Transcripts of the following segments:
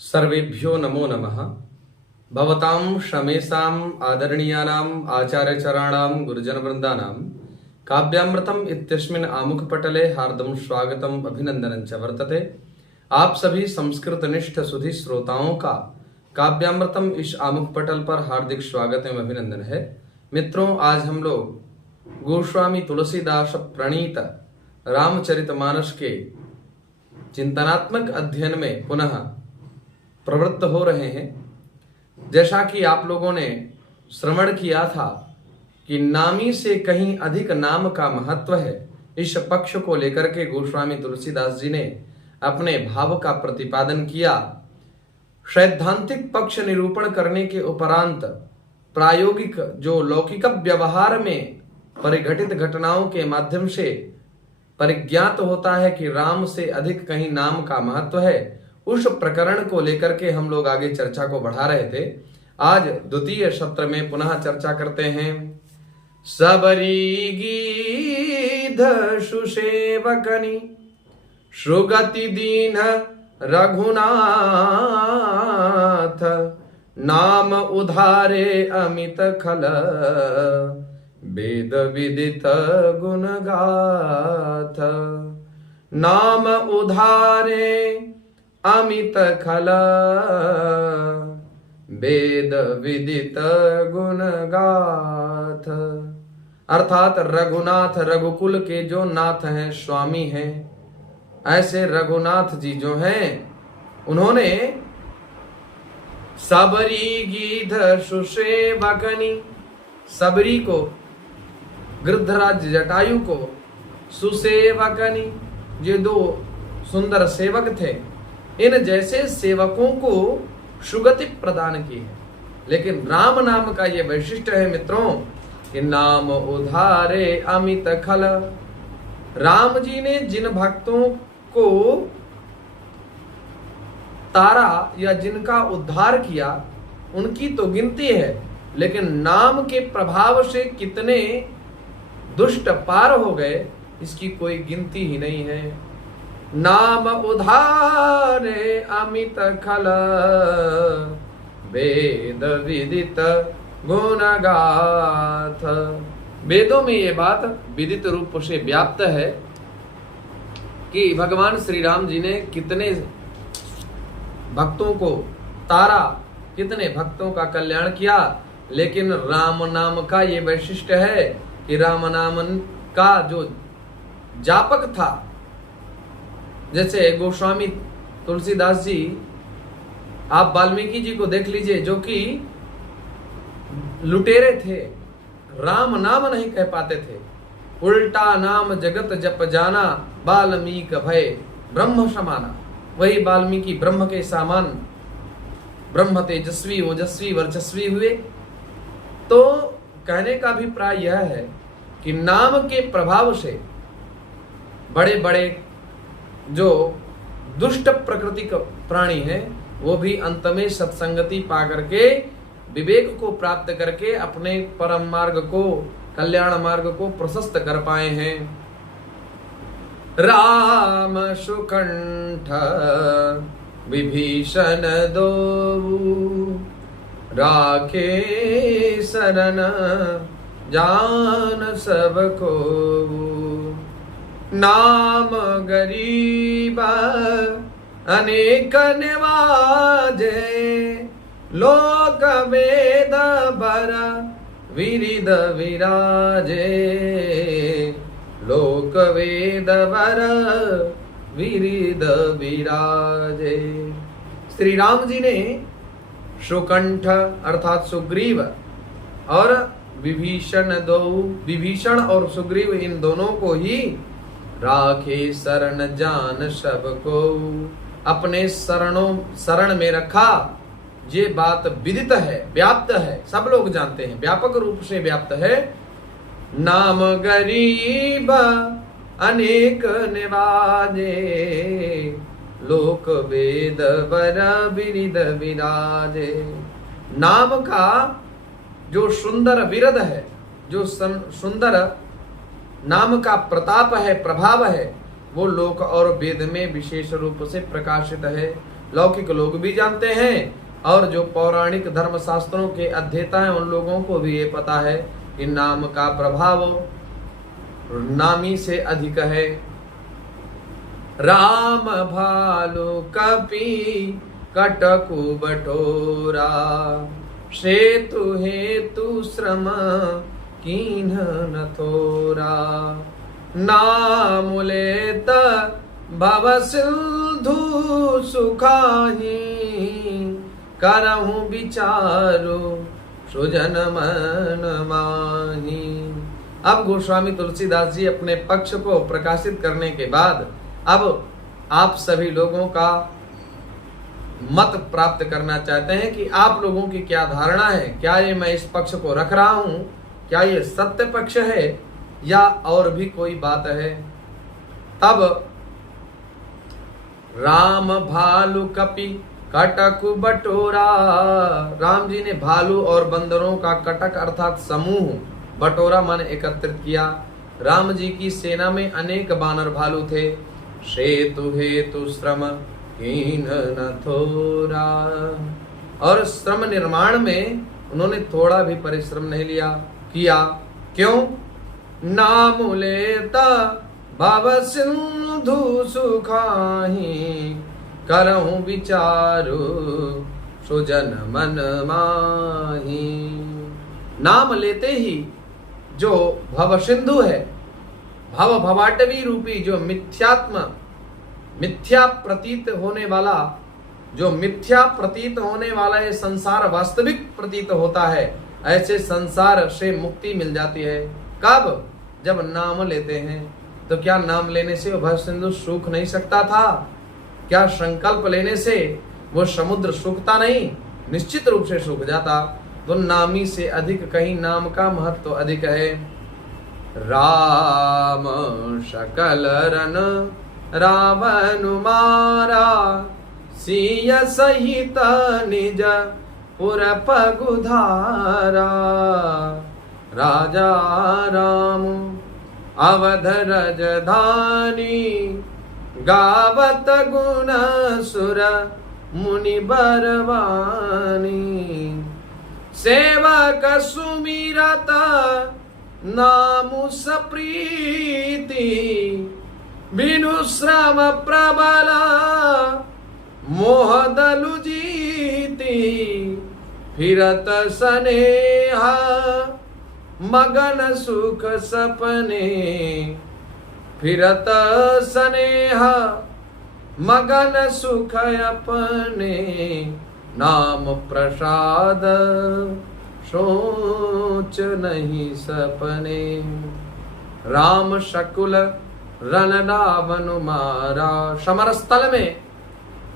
सर्वेभ्यो नमो नमः। भवतां शमेषाम् आदरणीयानाम् आचार्यचराणां गुरुजनवृन्दानां काव्यामृतम् इत्यस्मिन् आमुखपटले हार्दं स्वागतम् अभिनंदनं च वर्तते। आप सभी संस्कृतनिष्ठ सुधी श्रोताओं का काव्यामृतम इस आमुख पटल पर हार्दिक स्वागत एवं अभिनंदन है। मित्रों, आज हम लोग गोस्वामी तुलसीदास प्रणीत रामचरितमानस के चिंतनात्मक अध्ययन में पुनः प्रवृत्त हो रहे हैं। जैसा कि आप लोगों ने श्रवण किया था कि नामी से कहीं अधिक नाम का महत्व है, इस पक्ष को लेकर के गोस्वामी तुलसीदास जी ने अपने भाव का प्रतिपादन किया। सैद्धांतिक पक्ष निरूपण करने के उपरांत प्रायोगिक जो लौकिक व्यवहार में परिघटित घटनाओं के माध्यम से परिज्ञात होता है कि राम से अधिक कहीं नाम का महत्व है, उस प्रकरण को लेकर के हम लोग आगे चर्चा को बढ़ा रहे थे। आज द्वितीय सत्र में पुनः चर्चा करते हैं। सबरी गीध सुसेवकनी सुगति दीन रघुनाथ, नाम उधारे अमित खल वेद विदित गुण गाथ। नाम उधारे अमित खल वेद विदित गुण गाथ। अर्थात रघुनाथ रघुकुल के जो नाथ हैं, स्वामी हैं, ऐसे रघुनाथ जी जो हैं उन्होंने सबरी गीध सुसेवकनी, सबरी को, गृद्धराज जटायु को, सुसेवकनी, ये दो सुंदर सेवक थे, इन जैसे सेवकों को सुगति प्रदान की है। लेकिन राम नाम का ये वैशिष्ट्य है मित्रों कि नाम उधारे अमित खल। राम जी ने जिन भक्तों को तारा या जिनका उद्धार किया उनकी तो गिनती है, लेकिन नाम के प्रभाव से कितने दुष्ट पार हो गए इसकी कोई गिनती ही नहीं है। नाम उधारे अमित खल वेद विदित गुण गाथ। वेदों में ये बात विदित रूप से व्याप्त है कि भगवान श्री राम जी ने कितने भक्तों को तारा, कितने भक्तों का कल्याण किया। लेकिन राम नाम का ये वैशिष्ट्य है कि राम नाम का जो जापक था, जैसे गोस्वामी तुलसीदास जी, आप वाल्मीकि जी को देख लीजिए, जो कि लुटेरे थे, राम नाम नहीं कह पाते थे। उल्टा नाम जगत जप जाना, वाल्मीकि भय ब्रह्म समाना। वही वाल्मीकि ब्रह्म के समान, ब्रह्म तेजस्वी ओजस्वी वर्चस्वी हुए। तो कहने का अभिप्राय यह है कि नाम के प्रभाव से बड़े बड़े जो दुष्ट प्रकृति का प्राणी हैं वो भी अंत में सत्संगति पा करके, विवेक को प्राप्त करके अपने परम मार्ग को, कल्याण मार्ग को प्रशस्त कर पाए हैं। राम सुकंठ विभीषण दो राखे शरण जान सबको। नाम गरीब अनेक निवाजे, लोक वेद बर विरिद विराजे। लोक वेद बर विरिद विराजे। श्री राम जी ने सुकंठ अर्थात सुग्रीव और विभीषण दो, विभीषण और सुग्रीव इन दोनों को ही राखे शरण जान सबको, अपने शरण में रखा। ये बात विदित है, व्याप्त है, सब लोग जानते हैं, व्यापक रूप से व्याप्त है। नाम गरीब अनेक निवाजे, लोक वेद बर विरिद विराजे। नाम का जो सुंदर विरद है, जो सुंदर नाम का प्रताप है, प्रभाव है, वो लोक और वेद में विशेष रूप से प्रकाशित है। लौकिक लोग भी जानते हैं और जो पौराणिक धर्म शास्त्रों के अध्येता हैं उन लोगों को भी ये पता है कि नाम का प्रभाव नामी से अधिक है। राम भालू कपि कटकु बटोरा, सेतु हेतु श्रम कीन्ह न थोरा। नाम लेत भव सिंधु सुखाही, करहु विचारो सुजन मन माही। अब गोस्वामी तुलसीदास जी अपने पक्ष को प्रकाशित करने के बाद अब आप सभी लोगों का मत प्राप्त करना चाहते हैं कि आप लोगों की क्या धारणा है, क्या ये मैं इस पक्ष को रख रहा हूं, क्या ये सत्य पक्ष है या और भी कोई बात है। तब राम भालू कपि कटकु बटोरा, राम जी ने भालू और बंदरों का कटक अर्थात समूह, बटोरा मन एकत्रित किया। राम जी की सेना में अनेक बानर भालू थे। सेतु हेतु श्रम कीन्ह न थोरा, और श्रम निर्माण में उन्होंने थोड़ा भी परिश्रम नहीं किया। क्यों? नाम लेता भव सिंधु सुखाही, करहु विचारो सुजन मन माही। नाम लेते ही जो भव सिंधु है, भव भवाटवी रूपी जो मिथ्या प्रतीत होने वाला ये संसार वास्तविक प्रतीत होता है, ऐसे संसार से मुक्ति मिल जाती है। कब? जब नाम लेते हैं। तो क्या नाम लेने से वो भव सिंधु सूख नहीं सकता था? क्या संकल्प लेने से वो समुद्र सूखता नहीं? निश्चित रूप से सूख जाता। तो नामी से अधिक कहीं नाम का महत्व तो अधिक है। राम सकल रन रावण मारा, सिय सहित निज पुर पगुधारा। राजा राम अवध रजधानी, गावत गुण सुर मुनि बरवानी। सेवक सुमिरत नामु सप्रीति, बिनु श्रम प्रबल मोह दलु जीति। फिरत स्नेह मगन सुख सपने, फिरत स्नेह मगन सुख अपने। नाम प्रसाद सोच नहीं सपने। राम शकुल रण रावण मारा, समर स्थल में,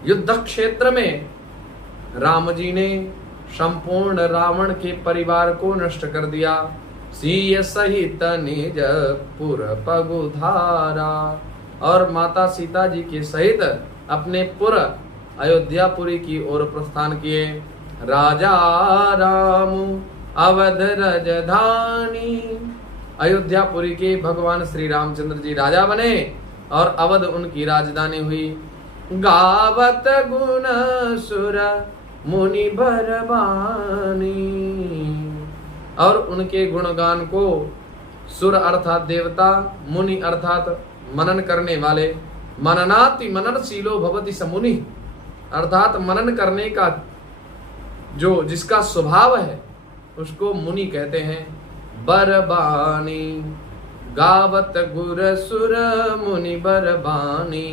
युद्ध क्षेत्र में राम जी ने संपूर्ण रावण के परिवार को नष्ट कर दिया। सीय सहित निज पुर पगुधारा, और माता सीता जी के सहित अपने पुर अयोध्यापुरी की ओर प्रस्थान किए। राजा राम अवध रजधानी, अयोध्यापुरी के भगवान श्री रामचंद्र जी राजा बने और अवध उनकी राजधानी हुई। गावत गुण सुर मुनि बरवानी, और उनके गुणगान को सुर अर्थात देवता, मुनि अर्थात मनन करने वाले, मननाति मननशीलो भवति स मुनि, अर्थात मनन करने का जो जिसका स्वभाव है उसको मुनि कहते हैं। बरबानी गावत गुर सुर मुनि बरबानी,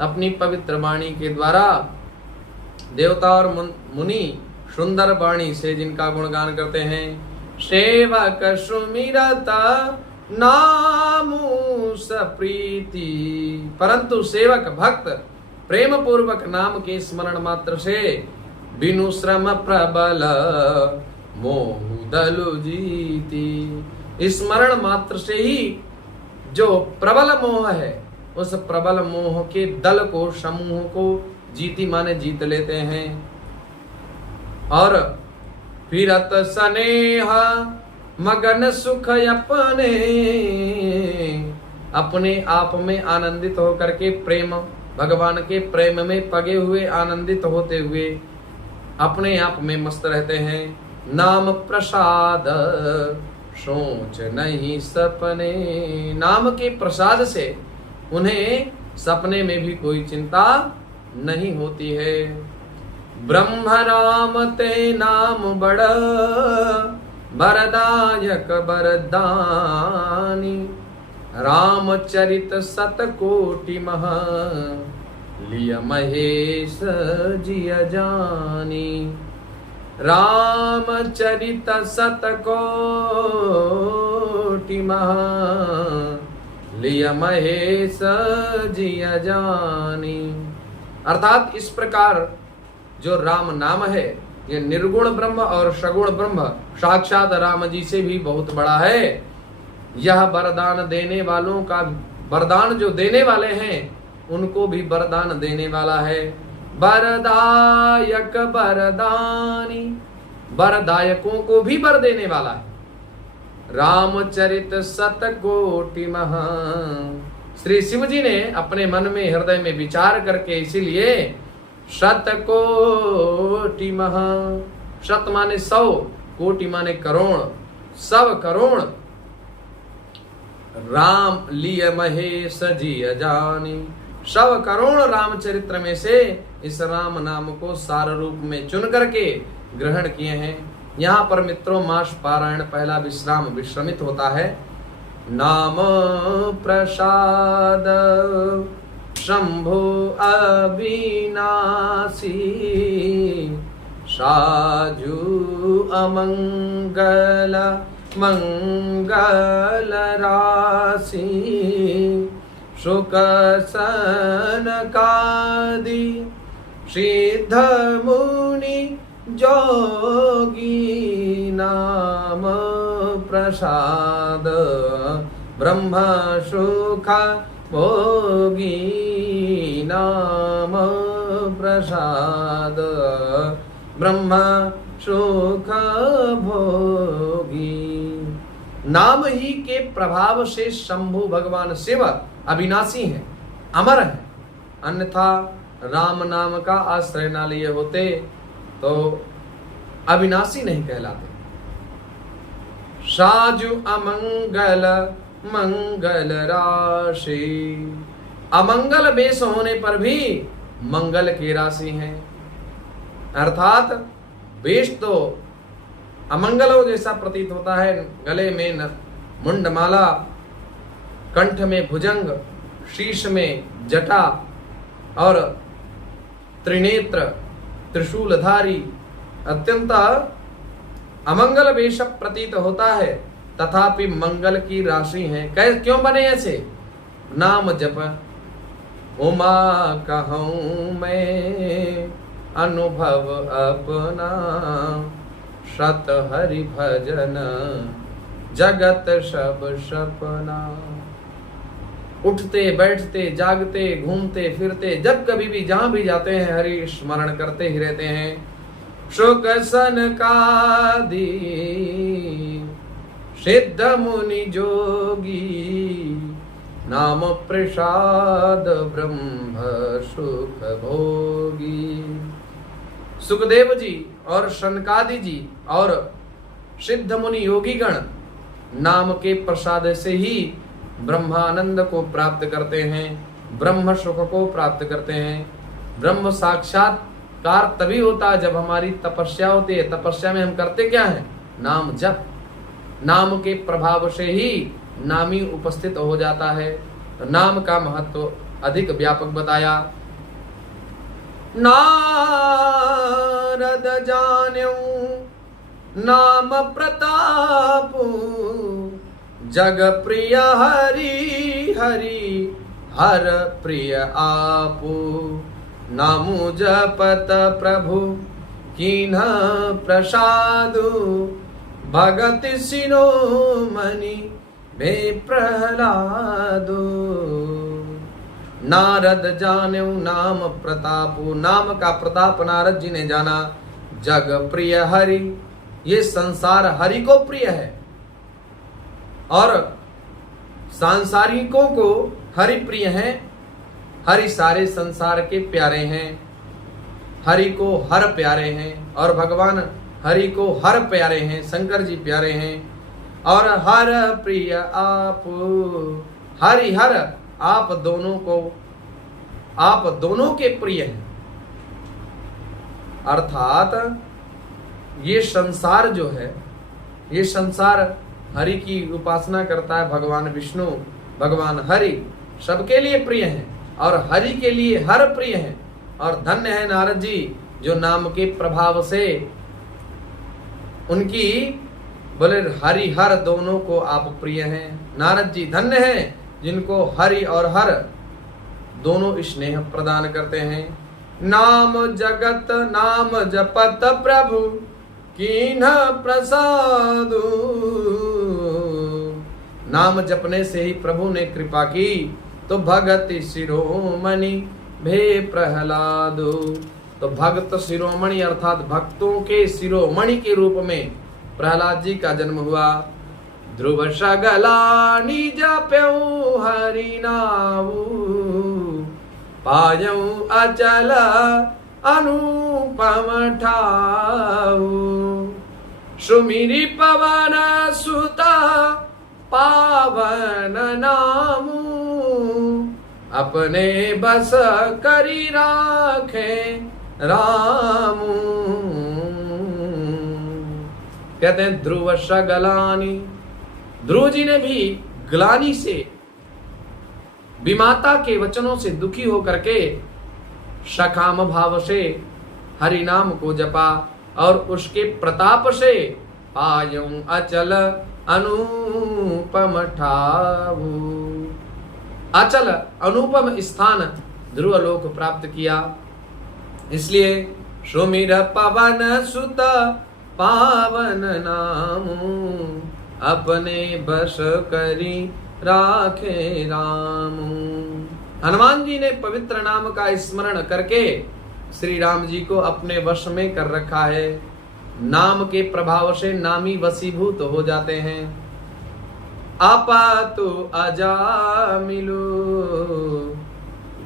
अपनी पवित्र वाणी के द्वारा देवता और मुनि सुंदर वाणी से जिनका गुणगान करते हैं। सेवक सुमिरता नामु सप्रीति, परंतु सेवक भक्त प्रेम पूर्वक नाम के स्मरण मात्र से बिनु श्रम प्रबल मोह दलु जीती, स्मरण मात्र से ही जो प्रबल मोह है उस प्रबल मोह के दल को, समूह को जीती माने जीत लेते हैं। और फिरत स्नेह मगन सुख अपने, अपने आप में आनंदित होकर के प्रेम भगवान के प्रेम में पगे हुए, आनंदित होते हुए अपने आप में मस्त रहते हैं। नाम प्रसाद सोच नहीं सपने, नाम के प्रसाद से उन्हें सपने में भी कोई चिंता नहीं होती है। ब्रह्म राम ते नाम बड़ वरदायक वरदानी, रामचरित सतकोटि महा लिय महेश जिय जानी। रामचरित सतकोटि महा लिय महेश जिय जानी। अर्थात इस प्रकार जो राम नाम है ये निर्गुण ब्रह्म और सगुण ब्रह्म साक्षात राम जी से भी बहुत बड़ा है। यह वरदान देने वालों का, वरदान जो देने वाले हैं उनको भी वरदान देने वाला है। वरदायक वरदानी, वरदायकों को भी वर देने वाला है। रामचरित सतकोटि महा, श्री शिव जी ने अपने मन में, हृदय में विचार करके इसीलिए शतकोटि महा, शत माने 100, कोटि माने करोड़, सब करोड़, राम लिय महेश जिय जानी, सब करोड़ रामचरित्र में से इस राम नाम को सार रूप में चुन करके ग्रहण किए हैं। यहाँ पर मित्रों मास पारायण पहला विश्राम विश्रमित होता है। नाम प्रसाद शंभु अविनाशी, साजु अमंगल मंगल राशि, सुख सनकादि सिद्ध मुनि जोगी, नाम प्रसाद ब्रह्म सुख भोगी, नाम प्रसाद ब्रह्म सुख भोगी। नाम ही के प्रभाव से शंभु भगवान शिव अविनाशी हैं, अमर हैं, अन्यथा राम नाम का आश्रय ना लिए होते तो अविनाशी नहीं कहलाते। साजु अमंगल मंगल राशि, अमंगल वेश होने पर भी मंगल की राशि हैं। अर्थात वेश तो अमंगलों जैसा प्रतीत होता है, गले में मुंडमाला, कंठ में भुजंग, शीश में जटा और त्रिनेत्र त्रिशूलधारी, अत्यंत अमंगल वेश प्रतीत होता है, तथापि मंगल की राशि है। क्यों बने ऐसे? नाम जप उमा कहूं मैं अनुभव अपना, सत हरि भजन जगत सब सपना। उठते बैठते जागते घूमते फिरते जब कभी भी जहां भी जाते हैं हरि स्मरण करते ही रहते हैं। सुख सनकादि सिद्ध मुनि जोगी, नाम प्रसाद ब्रह्म सुख भोगी। सुखदेव जी और सनकादि जी और सिद्ध मुनि योगीगण नाम के प्रसाद से ही ब्रह्मानंद को प्राप्त करते हैं, ब्रह्म सुख को प्राप्त करते हैं। ब्रह्म साक्षात्कार तभी होता है जब हमारी तपस्या होती है। तपस्या में हम करते क्या है? नाम जप। नाम के प्रभाव से ही नामी उपस्थित हो जाता है। तो नाम का महत्व अधिक व्यापक बताया। नारद जान्यौ नाम प्रताप, जग प्रिय हरि हरि हर प्रिय आपु। नामु जपत प्रभु कीन्ह प्रसादु, भगत शिरोमणि वे प्रहलादु। नारद जान्यौ नाम प्रतापु, नाम का प्रताप नारद जी ने जाना। जग प्रिय हरि, ये संसार हरि को प्रिय है और सांसारिकों को हरि प्रिय है। हरि सारे संसार के प्यारे हैं, हरि को हर प्यारे हैं, और भगवान हरि को हर प्यारे हैं, शंकर जी प्यारे हैं। और हर प्रिय आप, हरि हर आप दोनों के प्रिय हैं। अर्थात ये संसार जो है, ये संसार हरि की उपासना करता है। भगवान विष्णु, भगवान हरि सबके लिए प्रिय हैं और हरि के लिए हर प्रिय हैं। और धन्य है नारद जी जो नाम के प्रभाव से उनकी बोले हरि हर दोनों को आप प्रिय हैं। नारद जी धन्य हैं जिनको हरि और हर दोनों स्नेह प्रदान करते हैं। नाम जगत नाम जपत प्रभु कीन्ह प्रसादु। नाम जपने से ही प्रभु ने कृपा की, तो भगत शिरोमणि भे प्रहलादो। तो भक्त शिरोमणि अर्थात भक्तों के शिरोमणि के रूप में प्रहलाद जी का जन्म हुआ। ध्रुव सगला निज प्यऊ हरि नाऊ, पायऊ अचल अनुपम ठाऊ। सुमिरि पवन सुता पावन नामू, अपने बस करी राखे रामू। कहते हैं ध्रुव सगलानी, ध्रुव जी ने भी ग्लानि से, विमाता के वचनों से दुखी होकर के सकाम भाव से हरि नाम को जपा और उसके प्रताप से पायऊं अचल अनुपम ठाऊ। अचल अनुपम स्थान ध्रुव लोक प्राप्त किया। इसलिए सुमिर पवन सुत पावन नामू, अपने बस करी राखे रामू। हनुमान जी ने पवित्र नाम का स्मरण करके श्री राम जी को अपने वश में कर रखा है। नाम के प्रभाव से नामी वशीभूत हो जाते हैं। आपातु अजामिलु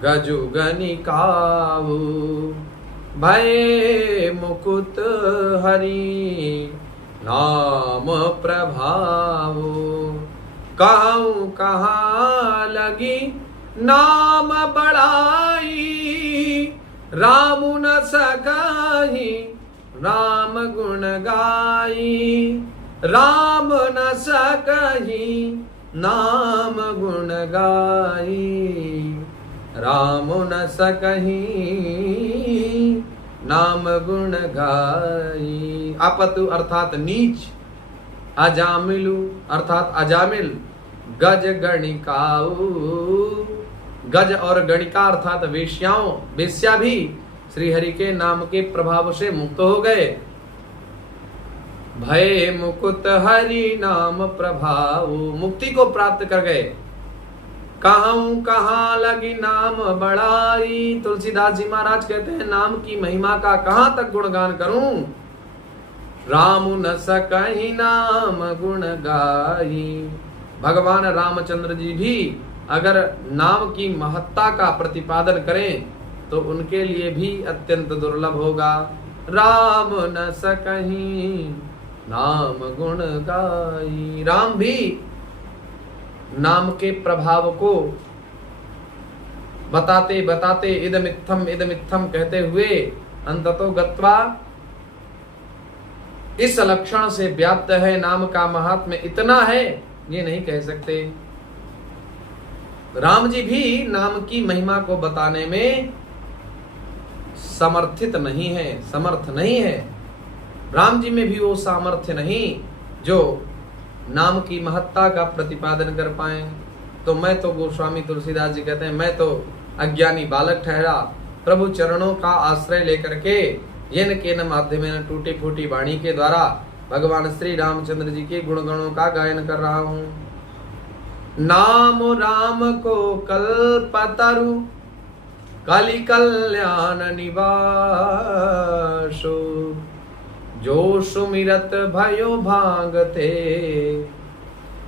गजु गनिकाऊ, भय मुकुत हरि नाम प्रभाऊ। कहूँ कहाँ लगी नाम बढ़ाई, राम न सकाही राम गुण गाई। राम न सकही नाम गुण गाई, राम न सकही नाम गुण गाई। आपतु अर्थात नीच, अजामिलु अर्थात अजामिल, गज गणिकाऊ। गज और गणिका अर्थात वेश्याओं, वेश्या भी श्री हरि के नाम के प्रभाव से मुक्त हो गए। भय मुकुत हरि नाम प्रभाव, मुक्ति को प्राप्त कर गए। कहूँ कहाँ लगी नाम बढ़ाई। तुलसीदास जी महाराज कहते हैं नाम की महिमा का कहाँ तक गुणगान करूं। राम न सकहि नाम गुण गाई। भगवान रामचंद्र जी भी अगर नाम की महत्ता का प्रतिपादन करें तो उनके लिए भी अत्यंत दुर्लभ होगा। राम न सकहि नाम गुण गाई। राम भी नाम के प्रभाव को बताते बताते इदमित्थम इदमित्थम कहते हुए अंततो गत्वा इस लक्षण से व्याप्त है। नाम का महात्म्य इतना है ये नहीं कह सकते। राम जी भी नाम की महिमा को बताने में समर्थ नहीं है। राम जी में भी वो सामर्थ्य नहीं जो नाम की महत्ता का प्रतिपादन कर पाए। तो मैं तो गोस्वामी तुलसीदास जी कहते हैं मैं तो अज्ञानी बालक ठहरा, प्रभु चरणों का आश्रय लेकर के येन केन माध्यमेन टूटी फूटी वाणी के द्वारा भगवान श्री रामचंद्र जी के गुणगणों का गायन कर रहा हूँ। नाम राम को कल्पतरु कलि कल्याण निवासो, जो सुमिरत भयो भागते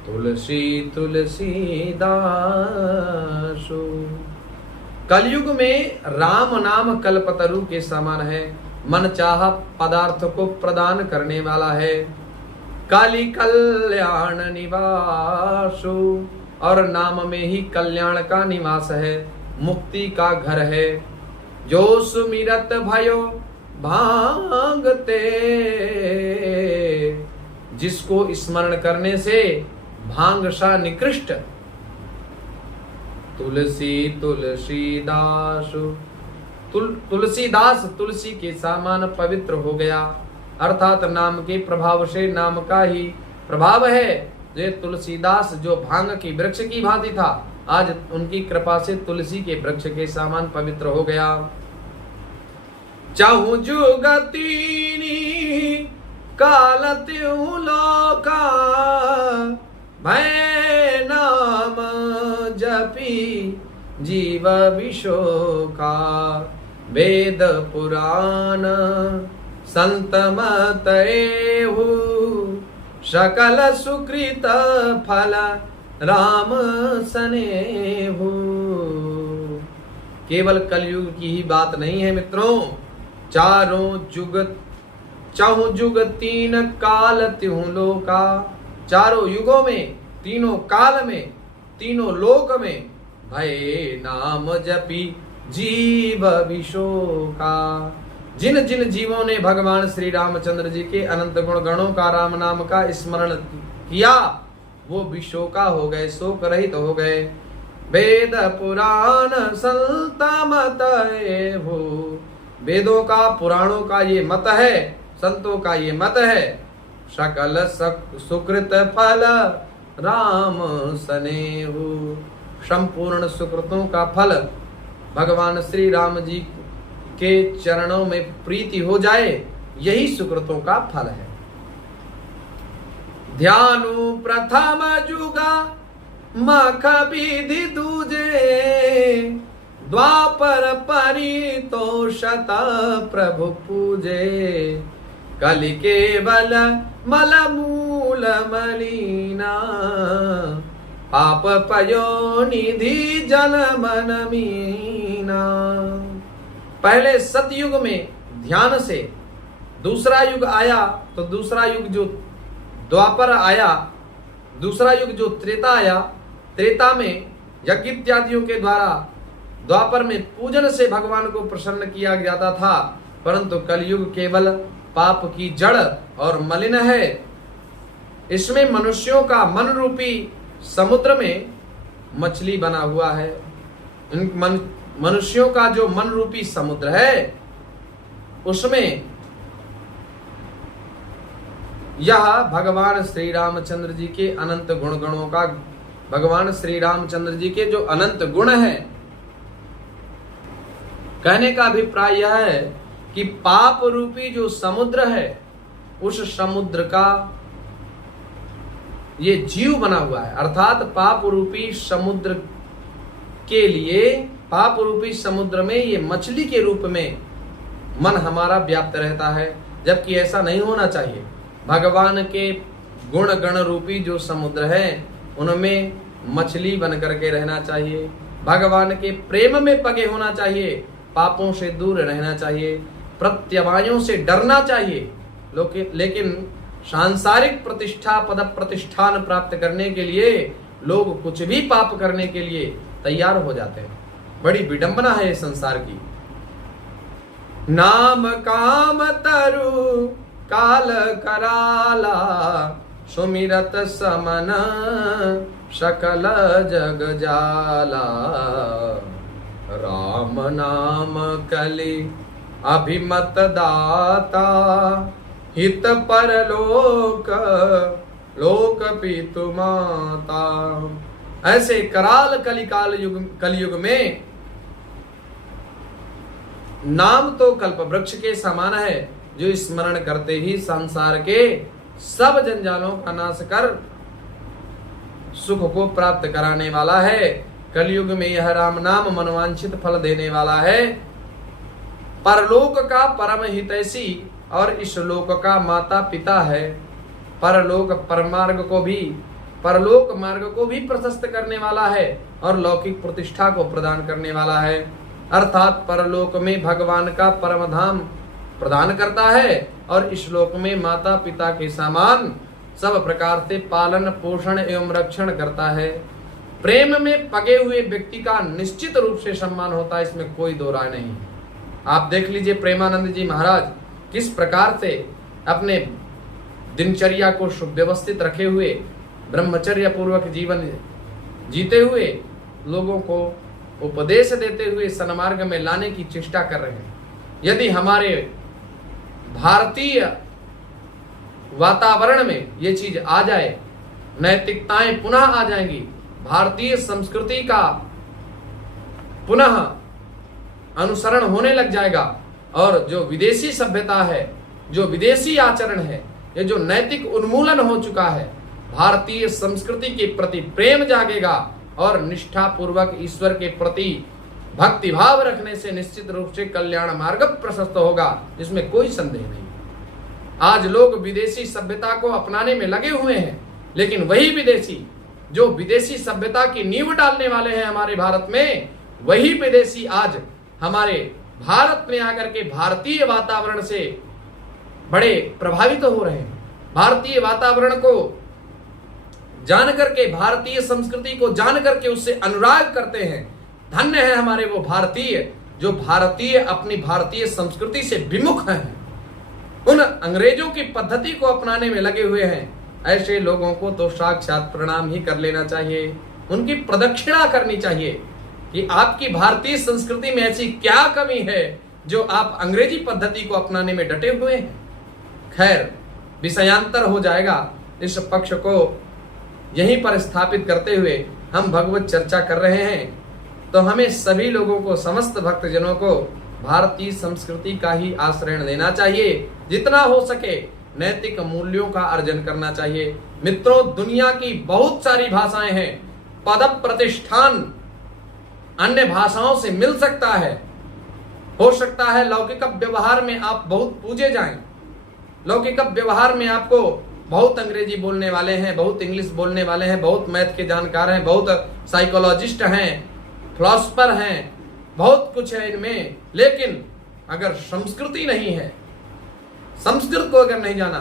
तुलसी तुलसी दासो। कलयुग में राम नाम कल्पतरु के समान है, मन चाहा पदार्थ को प्रदान करने वाला है। काली कल्याण निवासु, और नाम में ही कल्याण का निवास है, मुक्ति का घर है। जो सुमिरत भयो भांगते, जिसको स्मरण करने से भांग सा निकृष्ट। तुलसी तुलसीदास, तुलसीदास तुलसी के समान पवित्र हो गया, अर्थात नाम के प्रभाव से नाम का ही प्रभाव है। ये तुलसीदास जो भांग की वृक्ष की भांति था, आज उनकी कृपा से तुलसी के वृक्ष के समान पवित्र हो गया। चाहू जुगतीनी काल त्यों लोका, भय नाम जपी जीव विशोका। वेद पुराण संत मतएहु, सकल सुकृत फल राम सनेहु। केवल कलयुग की ही बात नहीं है मित्रों, चारों जुग चहु जुग तीन काल त्यों लोका। चारों युगों में, तीनों काल में, तीनों लोक में भय नाम जपी जीव विशोका। जिन जिन जीवों ने भगवान श्री रामचंद्र जी के अनंत गुण गणों का, राम नाम का स्मरण किया, वो विशोका हो गए, शोक रहित हो गए। वेद पुराण संत मत हो, वेदों का पुराणों का ये मत है, संतों का ये मत है। सकल सुकृत फल राम सनेहु, संपूर्ण सुकृतों का फल भगवान श्री राम जी के चरणों में प्रीति हो जाए, यही सुकृतों का फल है। ध्यानु प्रथम जुगा मख विधि दूजे, द्वापर परितोषत प्रभु पूजे। कलि केवल मल मूल मलिना, पाप पयो निधि जन मन मीना। पहले सतयुग में ध्यान से, दूसरा युग आया तो दूसरा युग जो द्वापर आया, दूसरा युग जो त्रेता आया, त्रेता में यज्ञ इत्यादियों के द्वारा, द्वापर में पूजन से भगवान को प्रसन्न किया जाता था। परंतु कलयुग केवल पाप की जड़ और मलिन है। इसमें मनुष्यों का मन रूपी समुद्र में मछली बना हुआ है। मनुष्यों का जो मन रूपी समुद्र है, उसमें यह भगवान श्री रामचंद्र जी के अनंत गुण गणों का, भगवान श्री रामचंद्र जी के जो अनंत गुण हैं, कहने का अभिप्राय यह है कि पाप रूपी जो समुद्र है, उस समुद्र का ये जीव बना हुआ है। अर्थात पाप रूपी समुद्र के लिए, पाप रूपी समुद्र में ये मछली के रूप में मन हमारा व्याप्त रहता है, जबकि ऐसा नहीं होना चाहिए। भगवान के गुण गण रूपी जो समुद्र है, उनमें मछली बन करके रहना चाहिए। भगवान के प्रेम में पगे होना चाहिए, पापों से दूर रहना चाहिए, प्रत्यवायों से डरना चाहिए। लेकिन सांसारिक प्रतिष्ठा, पद प्रतिष्ठान प्राप्त करने के लिए लोग कुछ भी पाप करने के लिए तैयार हो जाते हैं। बड़ी विडंबना है इस संसार की। नाम काम तरु काल कराला, सुमिरत समन सकल जग जाला। राम नाम कलि अभिमत दाता, हित परलोक लोक पितु माता। ऐसे कराल कलयुग में नाम तो कल्प वृक्ष के समान है, जो स्मरण करते ही संसार के सब जंजालों का नाश कर सुख को प्राप्त कराने वाला है। कलयुग में यह राम नाम मनोवांछित फल देने वाला है। परलोक का परम हितैषी और इस लोक का माता पिता है। परलोक मार्ग को भी प्रशस्त करने वाला है और लौकिक प्रतिष्ठा को प्रदान करने वाला है, अर्थात परलोक में भगवान का परम धाम प्रदान करता है और इस लोक में माता पिता के समान सब प्रकार से पालन पोषण एवं रक्षण करता है। प्रेम में पगे हुए व्यक्ति का निश्चित रूप से सम्मान होता है, इसमें कोई दो राय नहीं। आप देख लीजिए प्रेमानंद जी महाराज किस प्रकार से अपने दिनचर्या को सुव्यवस्थित रखे हुए ब्रह्मचर्य पूर्वक जीवन जीते हुए लोगों को उपदेश देते हुए सन्मार्ग में लाने की चेष्टा कर रहे हैं। यदि हमारे भारतीय वातावरण में ये चीज आ जाए, नैतिकताएं पुनः आ जाएंगी, भारतीय संस्कृति का पुनः अनुसरण होने लग जाएगा और जो विदेशी सभ्यता है, जो विदेशी आचरण है, ये जो नैतिक उन्मूलन हो चुका है, भारतीय संस्कृति के प्रति प्रेम जागेगा और निष्ठा पूर्वक ईश्वर के प्रति भक्ति भाव रखने से निश्चित रूप से कल्याण मार्ग प्रशस्त होगा, इसमें कोई संदेह नहीं। आज लोग विदेशी सभ्यता को अपनाने में लगे हुए हैं, लेकिन वही विदेशी जो विदेशी सभ्यता की नींव डालने वाले हैं हमारे भारत में, वही विदेशी आज हमारे भारत में आकर के भारतीय वातावरण से बड़े प्रभावित हो रहे हैं। भारतीय वातावरण को जान करके, भारतीय संस्कृति को जान करके उससे अनुराग करते हैं। धन्य है हमारे वो भारतीय जो भारतीय अपनी भारतीय संस्कृति से विमुख हैं, उन अंग्रेजों की पद्धति को अपनाने में लगे हुए हैं। ऐसे लोगों को तो साक्षात प्रणाम ही कर लेना चाहिए, उनकी प्रदक्षिणा करनी चाहिए कि आपकी भारतीय संस्कृति में ऐसी क्या कमी है जो आप अंग्रेजी पद्धति को अपनाने में डटे हुए हैं। खैर, विषयांतर हो जाएगा, इस पक्ष को यहीं पर स्थापित करते हुए हम भगवत चर्चा कर रहे हैं। तो हमें सभी लोगों को, समस्त भक्तजनों को भारतीय संस्कृति का ही आश्रय लेना चाहिए, जितना हो सके नैतिक मूल्यों का अर्जन करना चाहिए। मित्रों, दुनिया की बहुत सारी भाषाएं हैं, पद प्रतिष्ठान अन्य भाषाओं से मिल सकता है। हो सकता है लौकिक व्यवहार में आप बहुत पूजे जाएं, लौकिक व्यवहार में आपको बहुत अंग्रेजी बोलने वाले हैं, बहुत इंग्लिश बोलने वाले हैं, बहुत मैथ के जानकार हैं, बहुत साइकोलॉजिस्ट हैं, फिलोसफर हैं, बहुत कुछ है इनमें। लेकिन अगर संस्कृति नहीं है, संस्कृत को अगर नहीं जाना,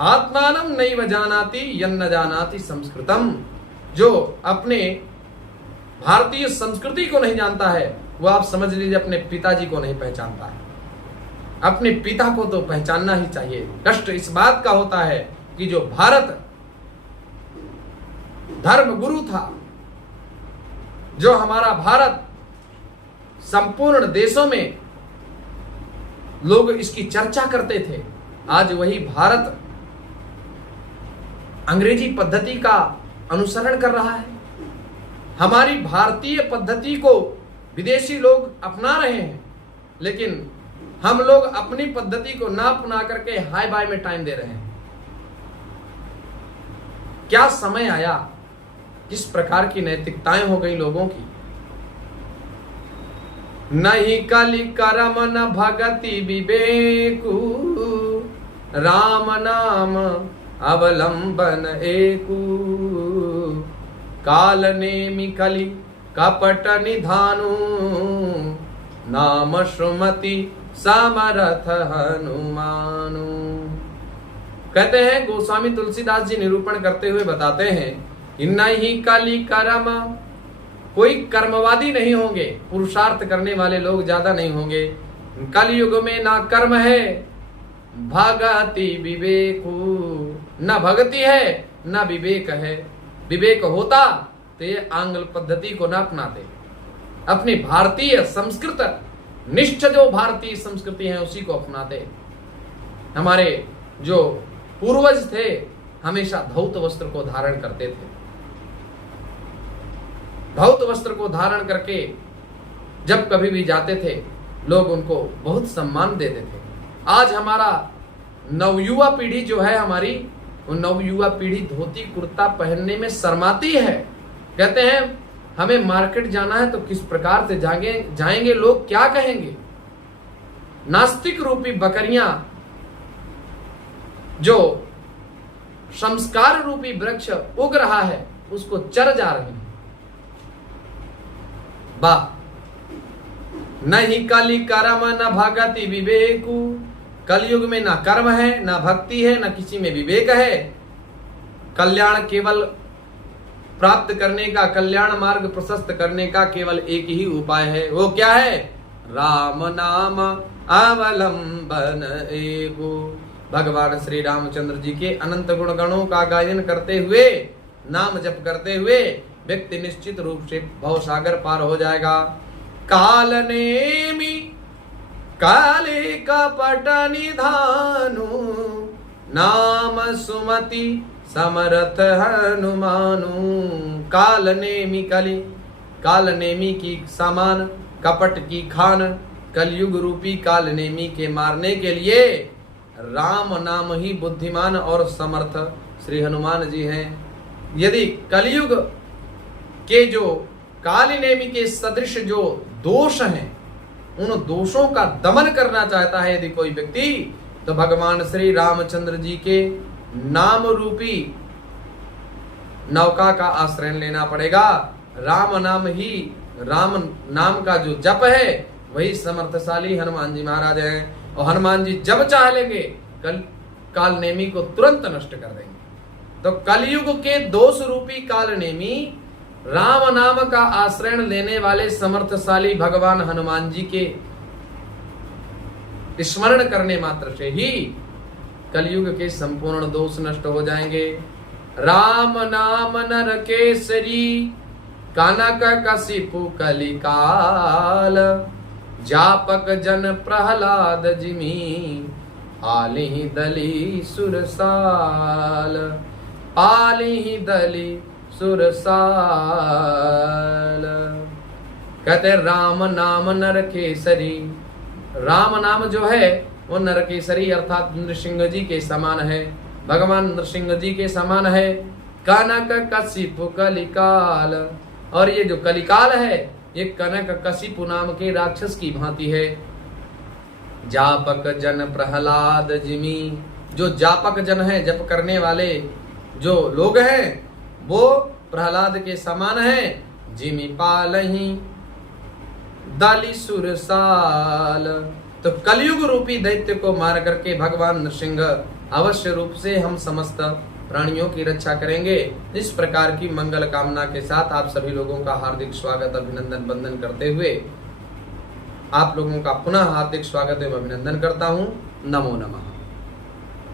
आत्मानम नैव जानाति यन्न जानाति संस्कृतम, जो अपने भारतीय संस्कृति को नहीं जानता है वो आप समझ लीजिए अपने पिताजी को नहीं पहचानता है। अपने पिता को तो पहचानना ही चाहिए। कष्ट इस बात का होता है कि जो भारत धर्म गुरु था, जो हमारा भारत संपूर्ण देशों में लोग इसकी चर्चा करते थे, आज वही भारत अंग्रेजी पद्धति का अनुसरण कर रहा है। हमारी भारतीय पद्धति को विदेशी लोग अपना रहे हैं, लेकिन हम लोग अपनी पद्धति को ना अपना करके हाय बाय में टाइम दे रहे हैं। क्या समय आया, किस प्रकार की नैतिकताएं हो गई लोगों की। नहीं कलि करम न भगति विवेकु, राम नाम अवलंबन एकु, काल नेमि कलि कपट निधानु, नाम सुमति समरथ हनुमानु। कहते हैं गोस्वामी तुलसीदास जी निरूपण करते हुए बताते हैं कि नहीं कलि कर्म, कोई कर्मवादी नहीं होंगे, पुरुषार्थ करने वाले लोग ज्यादा नहीं होंगे। कलयुग में ना कर्म है, भगति विवेकु, न भक्ति है न विवेक है। विवेक होता तो ये आंग्ल पद्धति को न अपनाते, अपनी भारतीय संस्कृत निष्ठ जो भारतीय संस्कृति है उसी को अपनाते। हमारे जो पूर्वज थे हमेशा धौत वस्त्र को धारण करते थे, धौत वस्त्र को धारण करके जब कभी भी जाते थे लोग उनको बहुत सम्मान देते थे। आज हमारा नवयुवा पीढ़ी जो है हमारी, वो नवयुवा पीढ़ी धोती कुर्ता पहनने में शर्माती है। कहते हैं हमें मार्केट जाना है तो किस प्रकार से जाएंगे, लोग क्या कहेंगे। नास्तिक रूपी बकरियां जो संस्कार रूपी वृक्ष उग रहा है उसको चर जा रही हैं। वाह। नहीं कलि कर्म न भगति विवेकु, कलयुग में ना कर्म है, ना भक्ति है, ना किसी में विवेक है। कल्याण केवल प्राप्त करने का, कल्याण मार्ग प्रशस्त करने का केवल एक ही उपाय है। वो क्या है? राम नाम अवलंबन एगो। भगवान श्री रामचंद्र जी के अनंत गुण गणों का गायन करते हुए, नाम जप करते हुए व्यक्ति निश्चित रूप से भव सागर पार हो जाएगा। काल नेमि काले कपट निधानु, नाम सुमति समरथ हनुमानु। काल नेमि कलि, काल नेमि की समान, कपट की खान, कलयुग रूपी काल नेमि के मारने के लिए राम नाम ही बुद्धिमान और समर्थ श्री हनुमान जी हैं। यदि कलयुग के जो काली नेमि के सदृश जो दोष हैं, उन दोषों का दमन करना चाहता है यदि कोई व्यक्ति, तो भगवान श्री रामचंद्र जी के नाम रूपी नौका का आश्रय लेना पड़ेगा। राम नाम ही, राम नाम का जो जप है वही समर्थशाली हनुमान जी महाराज हैं। और हनुमान जी जब चाह लेंगे काल नेमि को तुरंत नष्ट कर देंगे। तो कलयुग के दोष रूपी काल नेमि राम नाम का आश्रय लेने वाले समर्थशाली भगवान हनुमान जी के स्मरण करने मात्र से ही कलयुग के संपूर्ण दोष नष्ट हो जाएंगे। राम नाम नर केसरी, कानक कसिपु कलिकाल, जापक जन प्रहलाद जिमी, आलिहि दली सुरसाल, आलिहि दली सुरसाल। कहते राम नाम नर केसरी, राम नाम जो है वो नरकेसरी अर्थात नृसिंह जी के समान है, भगवान नृसिंह जी के समान है। कनक कशिपु कलिकाल, और ये जो कलिकाल है ये कनक कशिपु नाम के राक्षस की भांति है। जापक जन प्रहलाद जिमी, जो जापक जन है, जप करने वाले जो लोग हैं वो प्रहलाद के समान है। जिमी पालही दाली सुरसाल, तो कलयुग रूपी दैत्य को मार करके भगवान नृसिंह अवश्य रूप से हम समस्त प्राणियों की रक्षा करेंगे। इस प्रकार की मंगल कामना के साथ आप सभी लोगों का हार्दिक स्वागत अभिनंदन वंदन करते हुए आप लोगों का पुनः हार्दिक स्वागत एवं अभिनंदन करता हूँ। नमो नमः।